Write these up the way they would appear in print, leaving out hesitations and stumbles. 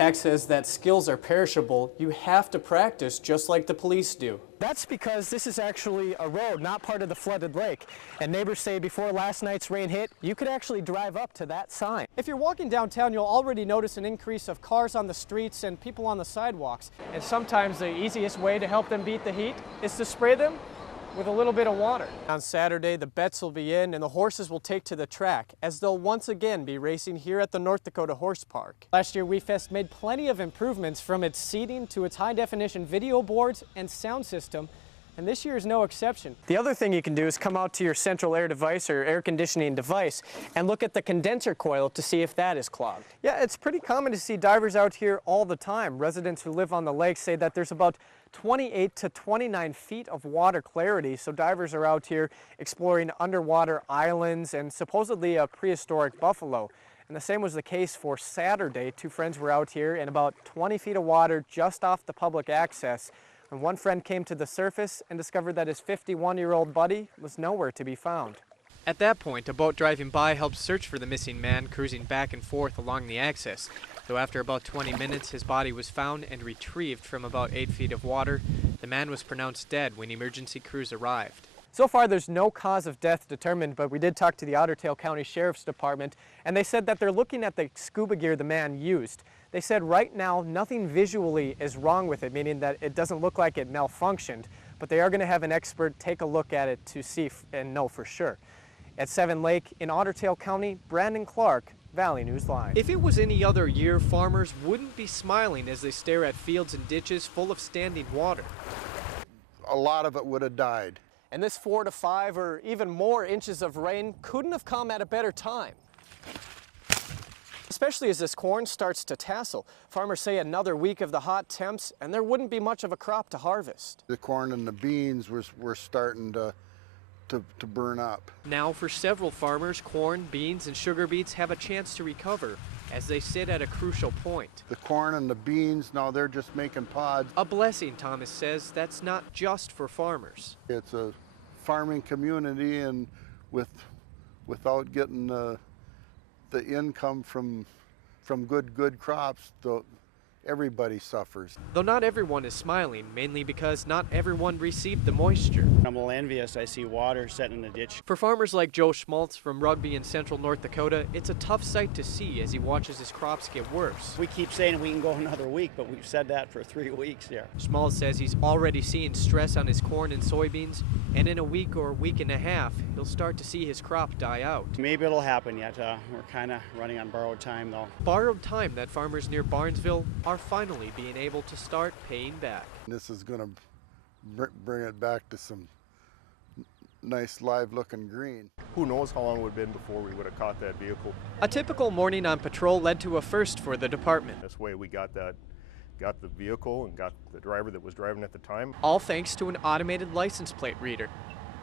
TAC says that skills are perishable. You have to practice just like the police do. That's because this is actually a road, not part of the flooded lake. And neighbors say before last night's rain hit, you could actually drive up to that sign. If you're walking downtown, you'll already notice an increase of cars on the streets and people on the sidewalks. And sometimes the easiest way to help them beat the heat is to spray them with a little bit of water. On Saturday, the bets will be in and the horses will take to the track, as they'll once again be racing here at the North Dakota Horse Park. Last year, WeFest made plenty of improvements, from its seating to its high-definition video boards and sound system, and this year is no exception. The other thing you can do is come out to your central air device or air conditioning device and look at the condenser coil to see if that is clogged. Yeah, it's pretty common to see divers out here all the time. Residents who live on the lake say that there's about 28 to 29 feet of water clarity, so divers are out here exploring underwater islands and supposedly a prehistoric buffalo. And the same was the case for Saturday. Two friends were out here in about 20 feet of water just off the public access, when one friend came to the surface and discovered that his 51-year-old buddy was nowhere to be found. At that point, a boat driving by helped search for the missing man cruising back and forth along the axis. Though after about 20 minutes, his body was found and retrieved from about 8 feet of water. The man was pronounced dead when emergency crews arrived. So far, there's no cause of death determined, but we did talk to the Otter Tail County Sheriff's Department, and they said that they're looking at the scuba gear the man used. They said right now nothing visually is wrong with it, meaning that it doesn't look like it malfunctioned, but they are going to have an expert take a look at it to see and know for sure. At Seven Lake in Otter Tail County, Brandon Clark, Valley News Live. If it was any other year, farmers wouldn't be smiling as they stare at fields and ditches full of standing water. A lot of it would have died. And this 4 to 5 or even more inches of rain couldn't have come at a better time. Especially as this corn starts to tassel. Farmers say another week of the hot temps and there wouldn't be much of a crop to harvest. The corn and the beans were starting to burn up. Now for several farmers, corn, beans, and sugar beets have a chance to recover as they sit at a crucial point. The corn and the beans, now they're just making pods. A blessing, Thomas says, that's not just for farmers. It's a farming community, and without getting the income from good crops, everybody suffers. Though not everyone is smiling, mainly because not everyone received the moisture. I'm a little envious. I see water sitting in the ditch. For farmers like Joe Schmaltz from Rugby in central North Dakota, it's a tough sight to see as he watches his crops get worse. We keep saying we can go another week, but we've said that for 3 weeks here. Schmaltz says he's already seeing stress on his corn and soybeans, and in a week or week and a half, he'll start to see his crop die out. Maybe it'll happen yet. We're kind of running on borrowed time, though. Borrowed time that farmers near Barnesville are finally being able to start paying back. This is going to bring it back to some nice live looking green. Who knows how long it would have been before we would have caught that vehicle. A typical morning on patrol led to a first for the department. This way we got the vehicle and got the driver that was driving at the time. All thanks to an automated license plate reader.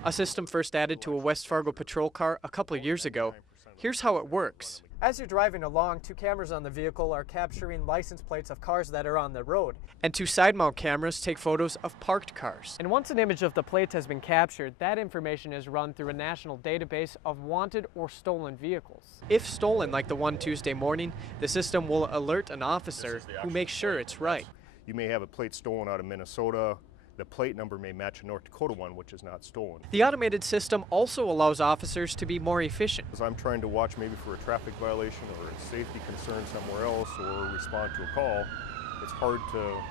A system first added to a West Fargo patrol car a couple of years ago. Here's how it works. As you're driving along, 2 cameras on the vehicle are capturing license plates of cars that are on the road. And 2 side mount cameras take photos of parked cars. And once an image of the plate has been captured, that information is run through a national database of wanted or stolen vehicles. If stolen, like the one Tuesday morning, the system will alert an officer who makes sure it's right. You may have a plate stolen out of Minnesota. The plate number may match a North Dakota one, which is not stolen. The automated system also allows officers to be more efficient. As I'm trying to watch maybe for a traffic violation or a safety concern somewhere else or respond to a call, it's hard to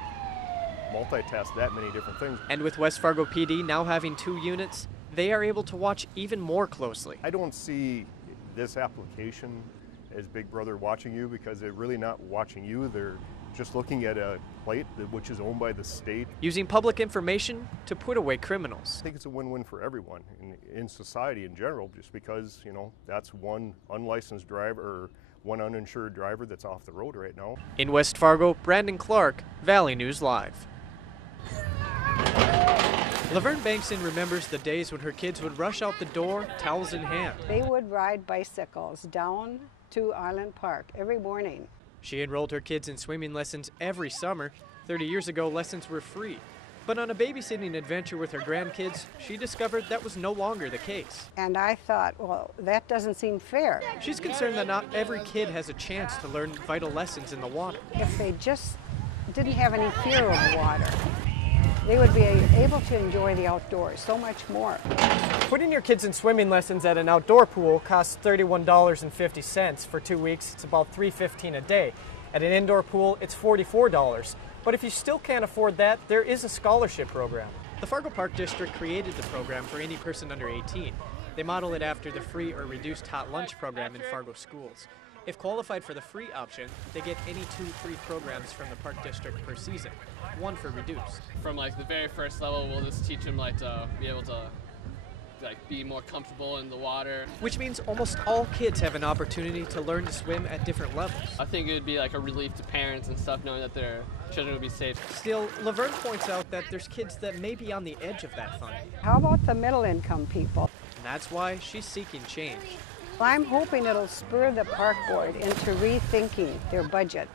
multitask that many different things. And with West Fargo PD now having 2 units, they are able to watch even more closely. I don't see this application as Big Brother watching you, because they're really not watching you. They're just looking at a plate which is owned by the state. Using public information to put away criminals. I think it's a win-win for everyone in society in general, just because, you know, that's one unlicensed driver or one uninsured driver that's off the road right now. In West Fargo, Brandon Clark, Valley News Live. Laverne Bankson remembers the days when her kids would rush out the door, towels in hand. They would ride bicycles down to Island Park every morning. She enrolled her kids in swimming lessons every summer. 30 years ago, lessons were free. But on a babysitting adventure with her grandkids, she discovered that was no longer the case. And I thought, well, that doesn't seem fair. She's concerned that not every kid has a chance to learn vital lessons in the water. If they just didn't have any fear of water, they would be able to enjoy the outdoors so much more. Putting your kids in swimming lessons at an outdoor pool costs $31.50 for 2 weeks. It's about $3.15 a day. At an indoor pool, it's $44. But if you still can't afford that, there is a scholarship program. The Fargo Park District created the program for any person under 18. They model it after the free or reduced hot lunch program in Fargo schools. If qualified for the free option, they get any 2 free programs from the Park District per season, 1 for reduced. From like the very first level, we'll just teach them like to be able to be more comfortable in the water. Which means almost all kids have an opportunity to learn to swim at different levels. I think it would be like a relief to parents and stuff knowing that their children would be safe. Still, Laverne points out that there's kids that may be on the edge of that funding. How about the middle income people? And that's why she's seeking change. I'm hoping it'll spur the park board into rethinking their budget